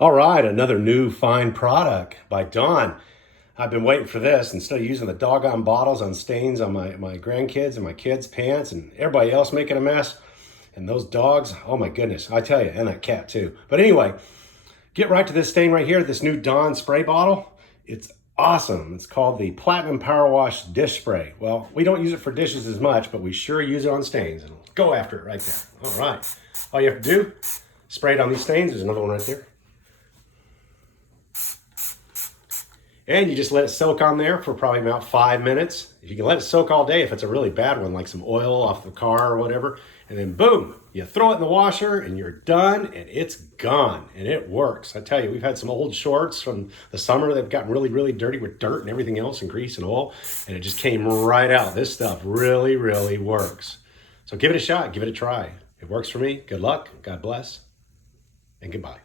All right, another new fine product by Dawn. I've been waiting for this instead of using the doggone bottles on stains on my grandkids and my kids' pants and everybody else making a mess. And those dogs, oh my goodness, I tell you, and that cat too. But anyway, get right to this stain right here, this new Dawn spray bottle. It's awesome. It's called the Platinum Powerwash Dish Spray. Well, we don't use it for dishes as much, but we sure use it on stains. And go after it right there. All right. All you have to do, spray it on these stains. There's another one right there. And you just let it soak on there for probably about 5 minutes. You can let it soak all day if it's a really bad one, like some oil off the car or whatever. And then boom, you throw it in the washer and you're done and it's gone. And it works. I tell you, we've had some old shorts from the summer that have gotten really, really dirty with dirt and everything else and grease and oil. And it just came right out. This stuff really, really works. So give it a shot. Give it a try. It works for me. Good luck. God bless. And goodbye.